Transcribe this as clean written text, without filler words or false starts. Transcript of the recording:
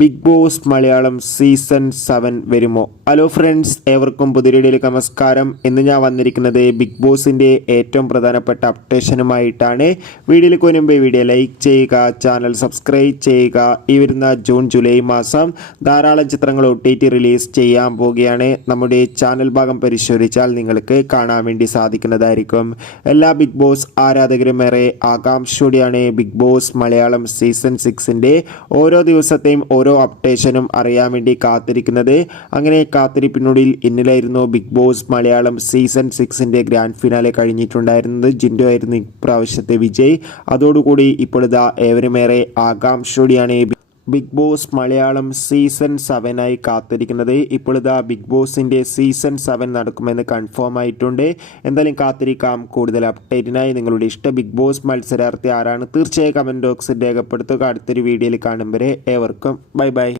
Big Boss Malayalam season 7 വരുമോ? Hello friends, ഏവർക്കും പുതിയ വീഡിയോയിലേക്ക് നമസ്കാരം. ഇന്ന് ഞാൻ വന്നിരിക്കുന്നത് ബിഗ് ബോസിൻ്റെ ഏറ്റവും പ്രധാനപ്പെട്ട അപ്ഡേഷനുമായിട്ടാണ്. വീഡിയോയിലേക്ക് മുൻപ് വീഡിയോ ലൈക്ക് ചെയ്യുക, ചാനൽ സബ്സ്ക്രൈബ് ചെയ്യുക. ഈ വരുന്ന ജൂൺ ജൂലൈ മാസം ധാരാളം ചിത്രങ്ങൾ OTT റിലീസ് ചെയ്യാൻ പോവുകയാണ്. നമ്മുടെ ചാനൽ ഭാഗം പരിശോധിച്ചാൽ നിങ്ങൾക്ക് കാണാൻ വേണ്ടി സാധിക്കുന്നതായിരിക്കും. എല്ലാ ബിഗ് ബോസ് ആരാധകരും ഏറെ ആകാംക്ഷയോടെയാണ് ബിഗ് ബോസ് മലയാളം സീസൺ 6ൻ്റെ ഓരോ ദിവസത്തെയും ഓരോ അപ്ഡേഷനും അറിയാൻ വേണ്ടി കാത്തിരിക്കുന്നത്. അങ്ങനെ കാത്തിരിപ്പിനുള്ളിൽ ഇന്നലായിരുന്നു ബിഗ് ബോസ് മലയാളം സീസൺ 6ൻ്റെ ഗ്രാൻഡ് ഫിനാലെ കഴിഞ്ഞിട്ടുണ്ടായിരുന്നത്. ജിൻഡോ ആയിരുന്നു ഇപ്രാവശ്യത്തെ വിജയ്. അതോടുകൂടി ഇപ്പോഴിതാ ഏവരുമേറെ ആകാംക്ഷയോടെയാണ് ബിഗ് ബോസ് മലയാളം സീസൺ 7 കാത്തിരിക്കുന്നത്. ഇപ്പോഴിതാ ബിഗ് ബോസിൻ്റെ സീസൺ 7 നടക്കുമെന്ന് കൺഫേം ആയിട്ടുണ്ട്. എന്തായാലും കാത്തിരിക്കാം. കൂടുതൽ അപ്ഡേറ്റിനായി നിങ്ങളുടെ ഇഷ്ട ബിഗ് ബോസ് മത്സരാർത്ഥി ആരാണ് തീർച്ചയായും കമൻറ്റ് ബോക്സിൽ രേഖപ്പെടുത്തുക. അടുത്തൊരു വീഡിയോയിൽ കാണും വരെ ഏവർക്കും ബൈ ബൈ.